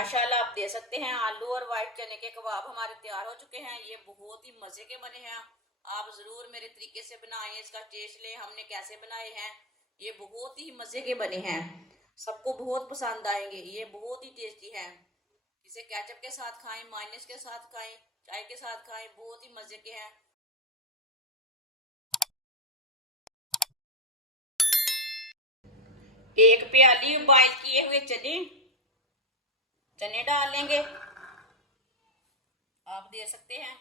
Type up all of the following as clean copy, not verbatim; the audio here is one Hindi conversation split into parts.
माशाल्लाह आप दे सकते हैं आलू और वाइट चने के कबाब हमारे तैयार हो चुके हैं। ये बहुत ही मजे के बने हैं। आप जरूर मेरे तरीके से बनाएं, इसका टेस्ट लें हमने कैसे बनाए हैं। ये बहुत ही मजे के बने हैं, सबको बहुत पसंद आएंगे। ये बहुत ही टेस्टी है। इसे केचप के साथ खाएं, मायोनेज के साथ खाएं, चाय के साथ खाएं, बहुत ही मजे के हैं। एक प्याली बॉइल किए हुए चने चने डाल लेंगे। आप दे सकते हैं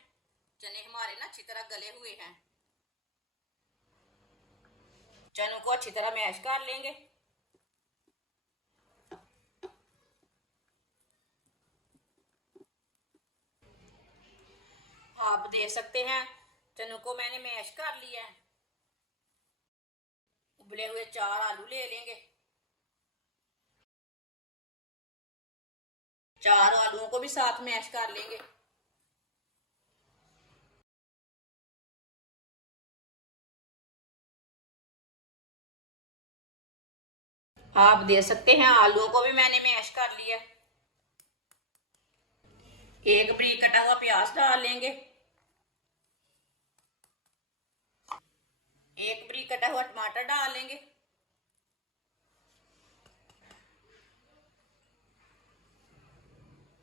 चने हमारे ना अच्छी तरह गले हुए हैं। चनों को अच्छी तरह मैश कर लेंगे। आप दे सकते हैं चनों को मैंने मैश कर लिया है। उबले हुए 4 आलू ले लेंगे। 4 आलूओं को भी साथ मैश कर लेंगे। आप दे सकते हैं आलूओं को भी मैंने मैश कर लिया। एक बारीक कटा हुआ प्याज डाल लेंगे। एक बारीक कटा हुआ टमाटर डाल लेंगे।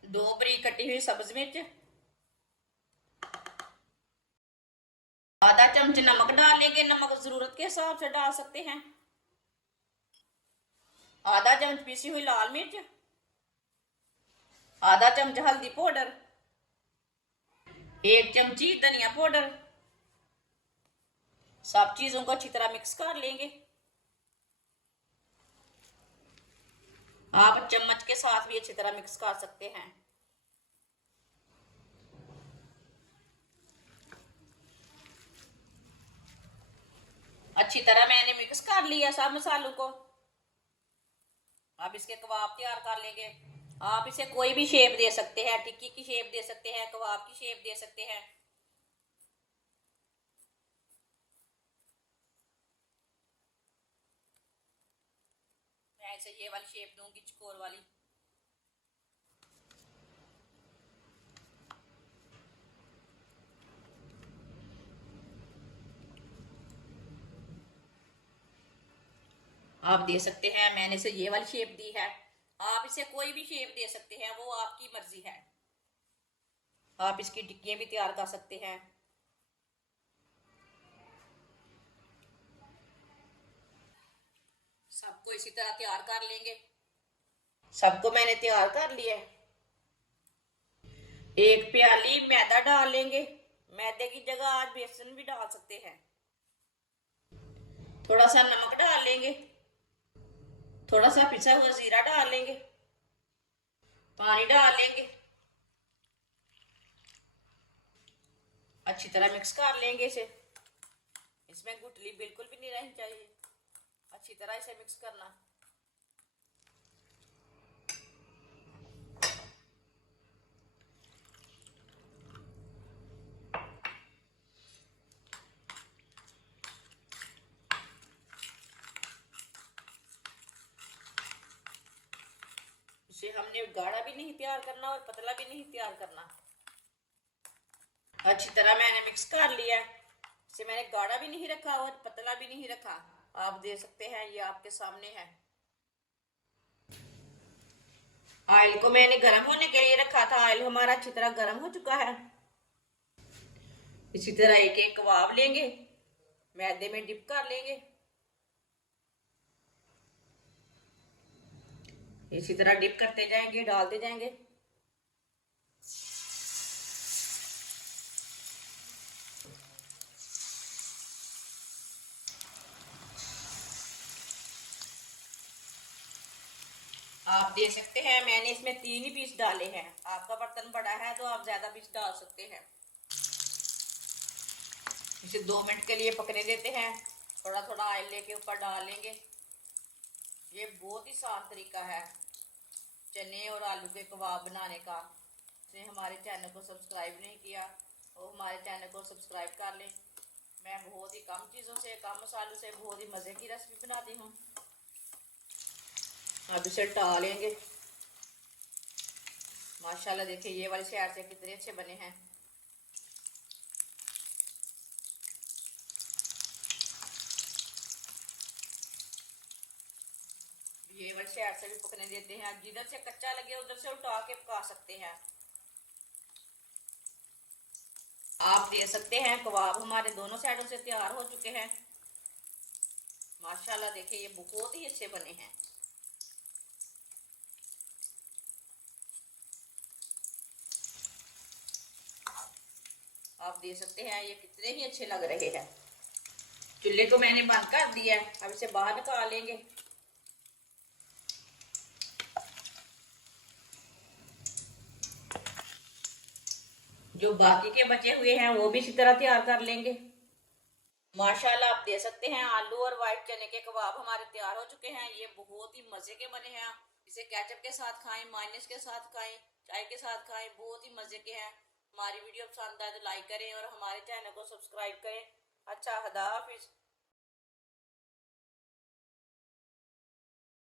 दो बारीक कटी हुई सब्ज मिर्च। आधा चम्मच नमक डाल लेंगे, नमक जरूरत के हिसाब से डाल सकते हैं। आधा चम्मच पीसी हुई लाल मिर्च। आधा चम्मच हल्दी पाउडर। 1 चमची धनिया पाउडर। सब चीजों को अच्छी तरह मिक्स कर लेंगे। आप चम्मच के साथ भी अच्छी तरह मिक्स कर सकते हैं। अच्छी तरह मैंने मिक्स कर लिया सब मसालों को। अब इसके कबाब तैयार कर लेंगे। आप इसे कोई भी शेप दे सकते हैं, टिक्की की शेप दे सकते हैं, कबाब की शेप दे सकते हैं। मैं इसे ये वाली शेप दूंगी, चकोर वाली। आप दे सकते हैं मैंने इसे ये वाली शेप दी है। आप इसे कोई भी शेप दे सकते हैं, वो आपकी मर्जी है। आप इसकी टिक्कियां भी तैयार कर सकते हैं। सबको इसी तरह तैयार कर लेंगे। सबको मैंने तैयार कर लिया है। एक प्याली मैदा डाल लेंगे। मैदे की जगह आज बेसन भी डाल सकते हैं। थोड़ा सा नमक डाल लेंगे। थोड़ा सा पिसा हुआ जीरा डाल लेंगे। पानी डाल लेंगे। अच्छी तरह मिक्स कर लेंगे इसे। इसमें गुठली बिल्कुल भी नहीं रहनी चाहिए। अच्छी तरह इसे मिक्स करना। इसे हमने गाढ़ा भी नहीं तैयार करना और पतला भी नहीं तैयार करना। अच्छी तरह मैंने मिक्स कर लिया। इसे मैंने गाढ़ा भी नहीं रखा और पतला भी नहीं रखा। आप दे सकते हैं, ये आपके सामने है। ऑयल को मैंने गर्म होने के लिए रखा था। ऑयल हमारा अच्छी तरह गर्म हो चुका है। इसी तरह एक एक कबाब लेंगे, मैदे में डिप कर लेंगे। इसी तरह डिप करते जाएंगे, डालते जाएंगे। आप दे सकते हैं मैंने इसमें 3 ही पीस डाले हैं। आपका बर्तन बड़ा है तो आप ज्यादा पीस डाल सकते हैं। इसे 2 मिनट के लिए पकने देते हैं। थोड़ा थोड़ा ऑयल लेके ऊपर डाल लेंगे। ये बहुत ही आसान तरीका है चने और आलू के कबाब बनाने का। जिसने हमारे चैनल को सब्सक्राइब नहीं किया वो हमारे चैनल को सब्सक्राइब कर लें। मैं बहुत ही कम चीज़ों से, कम मसालों से बहुत ही मज़े की रेसिपी बनाती हूँ। अब इसे डालेंगे। माशाल्लाह देखिए ये वाले साइड से कितने अच्छे बने हैं। ये वाले साइड से भी पकने देते हैं, जिधर से कच्चा लगे उधर से उठा के पका सकते हैं। आप दे सकते हैं कबाब हमारे दोनों साइडों से तैयार हो चुके हैं। माशाल्लाह देखिए ये बहुत ही अच्छे बने हैं। आप दे सकते हैं ये कितने ही अच्छे लग रहे हैं। चूल्हे को मैंने बंद कर दिया है, अब इसे बाहर निकाल लेंगे। जो बाकी के बचे हुए हैं वो भी इसी तरह तैयार कर लेंगे। माशाल्लाह आप दे सकते हैं आलू और व्हाइट चने के कबाब हमारे तैयार हो चुके हैं। ये बहुत ही मजे के बने हैं। इसे केचप के साथ खाएं, मायोनेज़ के साथ खाएं, चाय के साथ खाएं, बहुत ही मजे के हैं। हमारी वीडियो पसंद आए तो लाइक करें और हमारे चैनल को सब्सक्राइब करें। अच्छा, खुदा हाफिज।